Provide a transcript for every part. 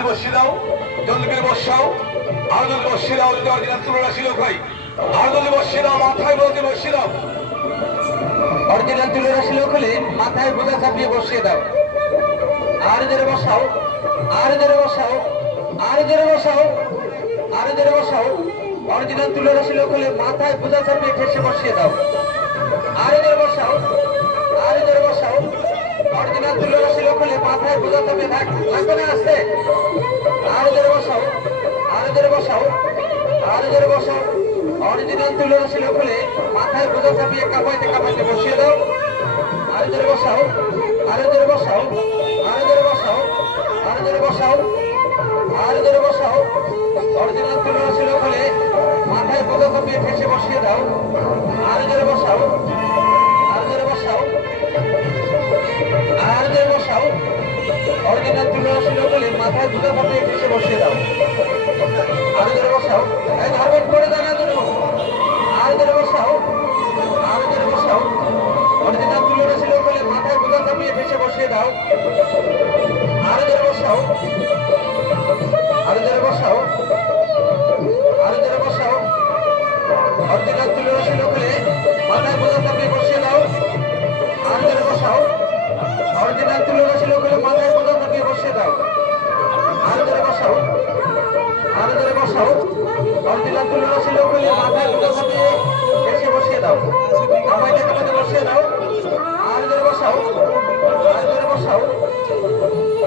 জলদি বসিয়ে দাও, জলদি করে বসাও, আরো জলদি বসিয়ে দাও, যদি অরিজিনাল তুলনা ছিল ভাই, আরো জলদি বসিয়ে দাও, মাথায় বলতে বসিয়ে দাও। অরিজিনাল তুলনা ছিল খুলে মাথায় বোঝা চাপিয়ে বসিয়ে দাও। আরো জোরে বসাও, আরো জোরে বসাও, আরো জোরে বসাও, আরো জোরে বসাও। অরিজিনাল তুলনা ছিল খুলে মাথায় বোঝা চাপিয়ে ঠেসে বসিয়ে দাও। আরো জোরে বসাও, আরো জোরে বসাও। অরিজিনাল তুলনা ছিল খুলে মাথায় বোঝা চাপিয়ে থাকবে না, আসতে। আরো জোরে বসাও, আরো জোরে বসাও, আরো জোরে বসাও। অরিজিনাল তুলনা ছিল খুলে মাথায় বোঝা চাপিয়ে কাঁপাইতে কাঁপাইতে বসিয়ে দাও। আরো জোরে বসাও, আরো জোরে বসাও, আরো জোরে বসাও, আরো জোরে বসাও, আরো জোরে বসাও। অরিজিনাল তুলনা ছিল খুলে মাথায় বোঝা চাপিয়ে ঠেসে বসিয়ে দাও। আরো জোরে বসাও, আরো জোরে বসাও, আরো জোরে বসাও। অরিজিনাল তুলনা ছিল খুলে মাথায় বোঝা চাপিয়ে ঠেসে বসিয়ে দাও। আরো জোরে বসাও, এই ধর্মের করে জানা জন্য। আরো জোরে বসাও, আরো জোরে বসাও। অরিজিনাল তুলনা ছিল খুলে মাথায় বোঝা চাপিয়ে ঠেসে বসিয়ে দাও। আরো জোরে বসাও, আরো জোরে বসাও, আরো জোরে বসাও। অরিজিনাল তুলনা ছিল খুলে মাথায় বোঝা চাপিয়ে বসিয়ে দাও। আরো জোরে বসাও। অরিজিনাল তুলনা ছিল খুলে মাথায় বোঝা চাপিয়ে বসিয়ে দাও। আরো জোরে বসাও, আরো জোরে বসাও। অরিজিনাল তুলনা ছিল খুলে মাথায় বোঝা চাপিয়ে ঠেসে বসিয়ে দাও। কামাইতে কামাইতে বসিয়ে দাও। আরো জোরে বসাও, আরো জোরে বসাও।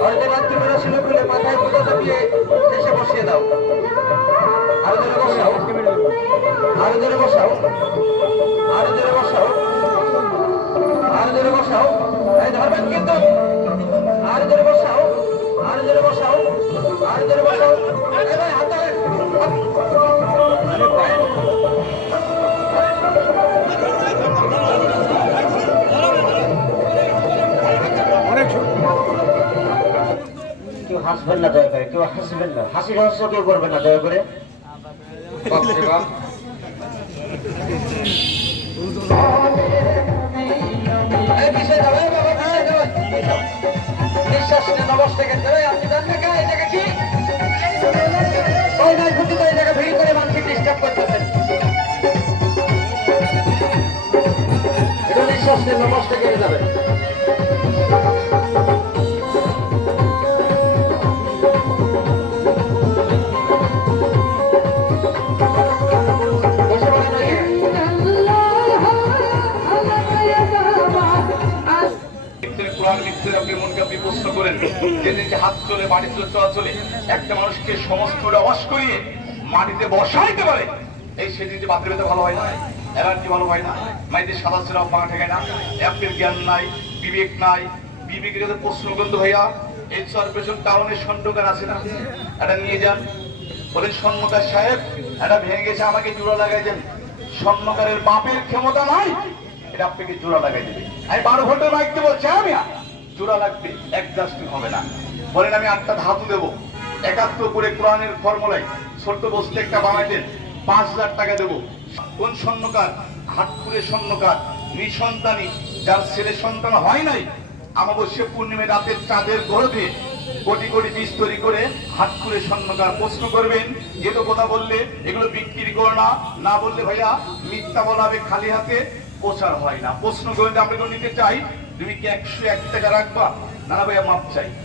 অরিজিনাল তুলনা ছিল খুলে মাথায় বোঝা চাপিয়ে ঠেসে বসিয়ে দাও। আরো জোরে বসাও, আরো জোরে বসাও, আরো জোরে বসাও, আরো জোরে বসাও। এই ধরবেন কিন্তু। আরো জোরে বসাও, আরো জোরে বসাও, আরো জোরে বসাও। এই ভাই হাত ধরেন। কেউ হাসবেন না দয়া করে, কেউ হাসবেন না, হাসি রহস্য কেউ করবেন না দয়া করে। নিঃশ্বাস নিয়ে নমস্তে গেছে। আপনি জানেন না এই জায়গা কি? ওই নয় ঘুরতে তো এই জায়গা ভিড় করে মানুষকে ডিস্টার্ব করতেছেন। নিঃশ্বাস নিয়ে নমস্তে গেলে যাবেন। হাত চলে মাটি চলাচলে একটা মানুষকে সমস্ত অবাস করিয়ে মাটিতে বসাইতে পারে, এই সেদিন যে বাতের ব্যথা ভালো হয় না, অ্যালার্জি ভালো হয় না, মাটিতে সাদা সেরা পাঙা ঠেকায় না, অ্যাপের জ্ঞান নাই, বিবেক নাই। বিবেকের যাতে প্রশ্নগন্ধ হইয়া এই চরপেশন টাউনের স্বর্ণকার আছে না, এটা নিয়ে যান। বলেন স্বর্ণকার সাহেব এটা ভেঙে গেছে, আমাকে জোড়া লাগাই দেন। স্বর্ণকারের বাপের ক্ষমতা নাই, এটা আপনাকে জোড়া লাগাই দেবে। আমি 12 ভোল্টের মাইক দেবো, চাই জোড়া লাগবে, অ্যাডজাস্টিং হবে না। বলেন আমি 8টা ধাতু দেবো, 71 করে কোরআনের ফর্মুলায় ছোট্ট বস্তু একটা বানাইতেন, 5000 টাকা দেবো। কোন স্বর্ণকার? হাটপুরে স্বর্ণকার, নিঃসন্তানী, যার ছেলে সন্তান হয় নাই, অমাবস্যা পূর্ণিমা রাতের চাঁদের গর্ভে কোটি কোটি বীজ তৈরি করে হাটপুরে স্বর্ণকার। প্রশ্ন করবেন এত কথা বললে এগুলো বিক্রি করো না, না বললে ভাইয়া মিথ্যা বলাবে, খালি হাতে প্রচার হয় না। প্রশ্ন করবেন আমরা নিতে চাই, তুমি কি 101 টাকা রাখবা? না ভাইয়া মাপ চাই।